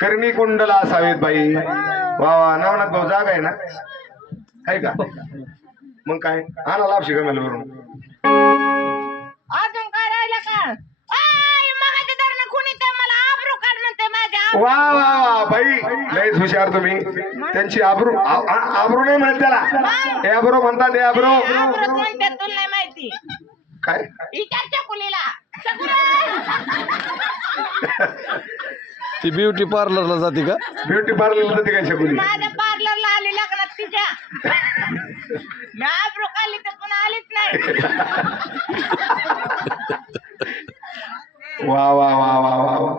करणी कुंडला असावेत बाई. वा वा, नवनाथ भाऊ जागा आहे ना, आहे का? मग काय आणा लापशी गमेल वरून. अजून काय राहिलं का? मगाच्या दरम्यान कुणी तर मला आबरू काढ म्हणते माझ्या. वा वा वा बाई, लयच हुशार तुम्ही. त्यांची आबरू आबरू नाही म्हणत त्याला, हे आबरू म्हणतात. हे आबरू आबरूच म्हणतात, तुला नाही माहिती काय? विचारच्या कुलीला ती ब्युटी पार्लरला जाते का? ब्युटी पार्लरला जाते काय शकुली? माझ्या पार्लरला आली लग्नात तिच्या. मी आबरू काढली तर पण आलीच नाही. वा वा वा वा वा वा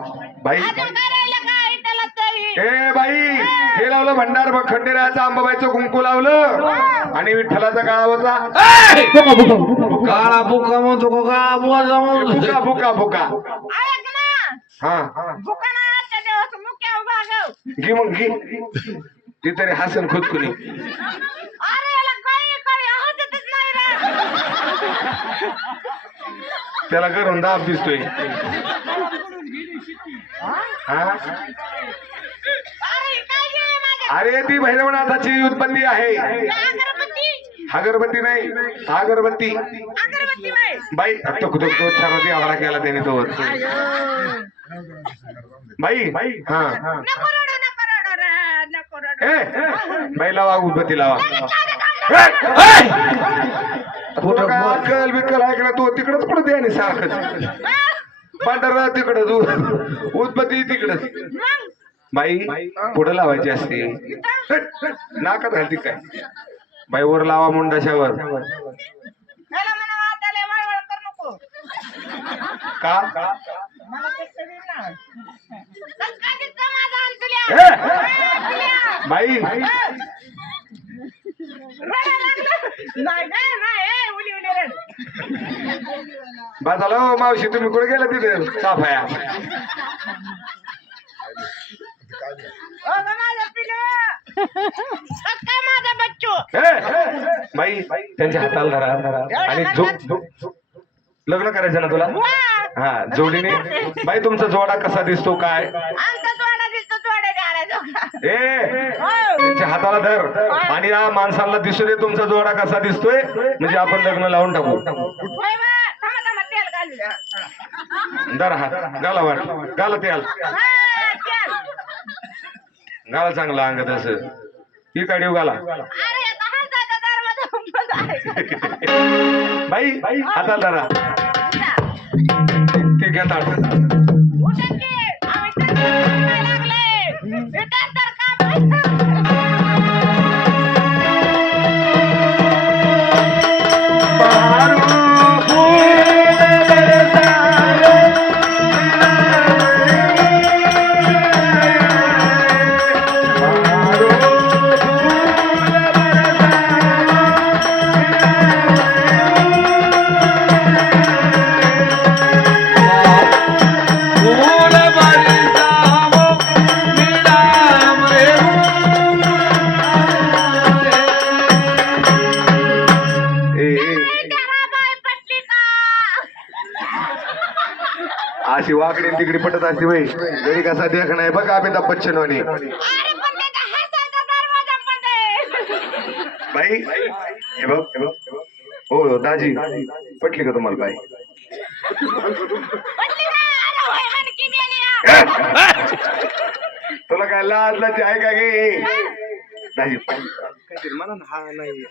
बाई. अजून काय राहिलं का इथला तरी? ए बाई, हे लावलं भंडार बघ, खंडेराचं अंबाबाईचं कुंकू लावलं आणि विठ्ठलाचा काळावरचा काळा बुका म्हणतो का? काळा बुका म्हणतो. फुका फुका फुका. ऐक ना, हा भुकाना आजच्या दिवस मुक्या भागव. घे मग घे. ती तरी हसन खुदकुनी. अरे याला काही काही हसतच नाही रे. त्याला करून दाब दिसतोय. हा अरे काय गेलं माझ्या अरे ती भैरवनाथाची उत्पत्ती आहे. अगरबत्ती? अगरबत्ती नाही, अगरबत्ती अगरबत्ती बाई. बाई. आता कुठं तो छानती आवारा केला त्याने तो बाई. हा नको रडू, नको रडू रे, नको रडू. ए बाई, लावा उदबत्ती लावा. तुला काय अक्कल बिक्कल आहे का? तू तिकडच पडत आहे आणि सारखंच पांढरा तिकडच, उदबत्ती तिकडच. बाई पुढे लावायची असते, नाकात घालती काय? बाई वर लावा मुंडाशावर. याला म्हणा वाटायला वळवळ कर नको. का? मला कसं देईल ना? काय दिसतं माझा अंतुल्या? ए! अंतुल्या! बाई रडायला लागलं? नाही काय नाही, ए, उली उली रड. बा झालं हो, मावशी तुम्ही कुठे गेला तिथे साफाया? ओ गं माझं पिलं. काय माझा बच्चू? बाई त्यांच्या हाताला धरा आणि लग्न करायचं ना तुला? हा जोडीने. बाई तुमचा जोडा कसा दिसतो काय? आमचा जोडा दिसतो, जोडा द्यायला. ए त्यांच्या हाताला धर आणि या माणसाला दिसू दे तुमचा जोडा कसा दिसतोय, म्हणजे आपण लग्न लावून टाकू. होय बा, थांबा थांबा, तेल घालूया. धर हात, गाला वाट, गाला तेल, हा, तेल. गाला चांगला अंग तसं. ही काढीव गाला. अरे आता हसायचा दरवाजा बंद आहे. बाई हाताला धरा. ते घ्या ताट. उठा की, आम्ही तर काय लागले. इतर तर काम आहे. अशी वाकडी तिकडी पटत असते बाई. घरी कसा देख नाही बघ अमिताभ बच्चन वाणी. अरे पण त्याचा हसायचा दरवाजा बंद आहे. बाई हे बघ हे बघ. हो दाजी पटली का तुम्हाला बाई? पटली ना? अरे होय म्हणकी मेल्या. तुला काय लाज लाज आहे का गे? दाजी काहीतरी म्हणा ना. हा नाही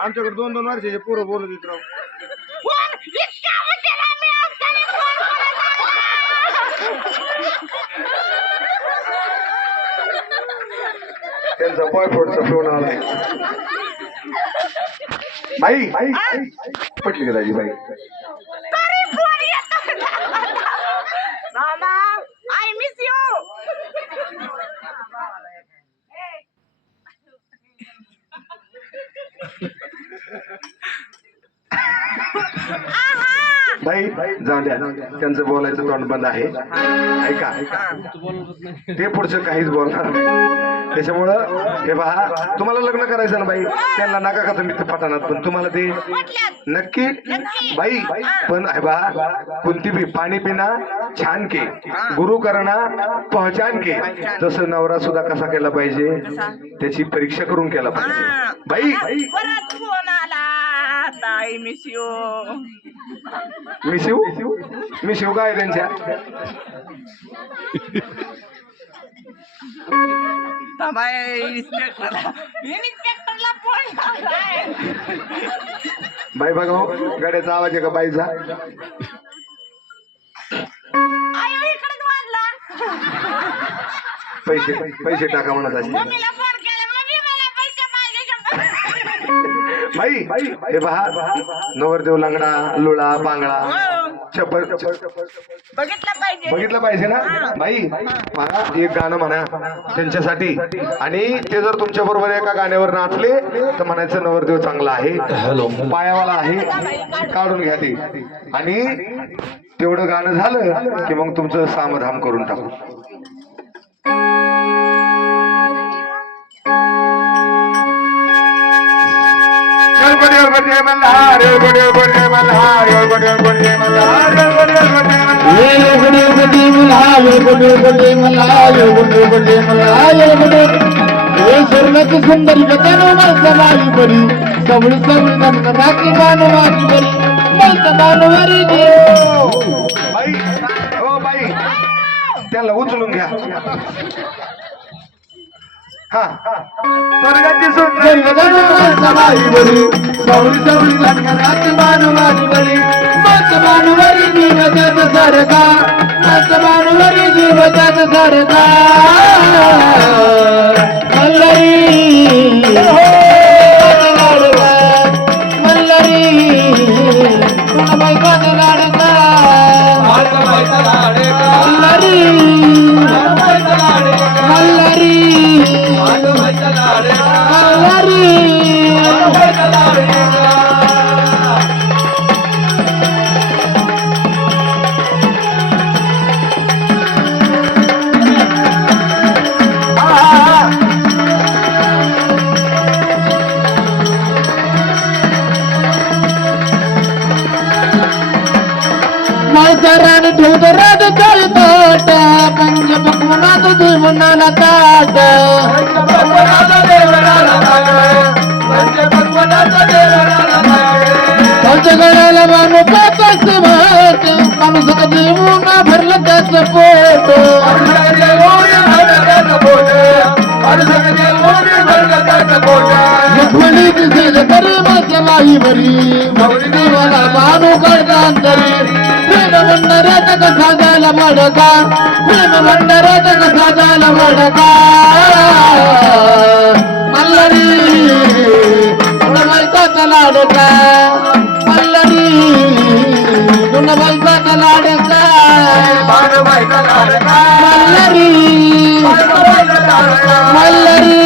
आमच्याकडे 2-2 वर्षाचे पोरं बोलत येत राव. कोण? इतक्या उशिरा मी असताना फोन त्यांचा बॉयफ्रेंडचा फोन आलाय. बाई पटली का दाजी बाई? तरी फोन येतो. मामा, आय मिस यू. आहा, बाई जाऊ द्या, त्यांचं बोलायचं तोंड बंद आहे. ऐका ते पुढचं काहीच बोलणार नाही. त्याच्यामुळं हे पहा, तुम्हाला लग्न करायचं ना बाई, त्यांना नका का तुम्ही ते पटाणात, पण तुम्हाला ते म्हटल्यात नक्की बाई. पण हे पहा, कोणती बी पाणी पिना छान के, गुरु करना पहचान के. तसं नवरा सुद्धा कसा केला पाहिजे त्याची परीक्षा करून केला पाहिजे बाई. परत फोन आला, ताई मिस यू. मी शिव काय त्यांच्या इन्स्पेक्टरला फोन लावलाय. बाई बघा हो, गाड्याचा आवाज आहे का बाईचा? आयो इकडेच वाजला. पैसे टाका म्हणत असेल मम्मीला फोन केला, मम्मी मला पैसे पाहिजे. बाई. हे पहा, नवरदेव लंगडा लुळा बांगडा चप्पल बघितलं पाहिजे ना बाई. मला एक गाणं म्हणा त्यांच्यासाठी, आणि ते जर तुमच्या बरोबर एका गाण्यावर नाचले तर म्हणायचं नवरदेव चांगला आहे, पायावाला आहे, काढून घ्या ते. आणि तेवढं गाणं झालं की मग तुमचं सामधाम करून टाकू. जय मल्हार, जय मल्हार, जय मल्हार. स्वर्गाची सुंदर समाई बरी सवळी सवळी नंदनाची मानवाची बरी मानवारी बाई हो बाई, त्याला उचलून घ्या. हा, स्वर्गाची सुंदर समाई बरी सवळी सवळी नंदनाची मानवाची बरी मानवारी जीवजात सारखा मानवारी जीवजात सारखा मालसराने ठेवत चालतात पंचपक्वनाथ देवनाला ताट गळ्याला मानू काच भात माणूस देवना भरलं त्याचं पोट मुखवली दिसेल तरी माई बरी देवाला मानू कडकांतरी प्रेम भंडाऱ्यात कसा झाला मडका प्रेम भंडाऱ्यात कसा झाला मडका मल्लरी गुणबाईचा लाडका मल्लरी गुणबाईचा लाडका मल्लरी मल्लरी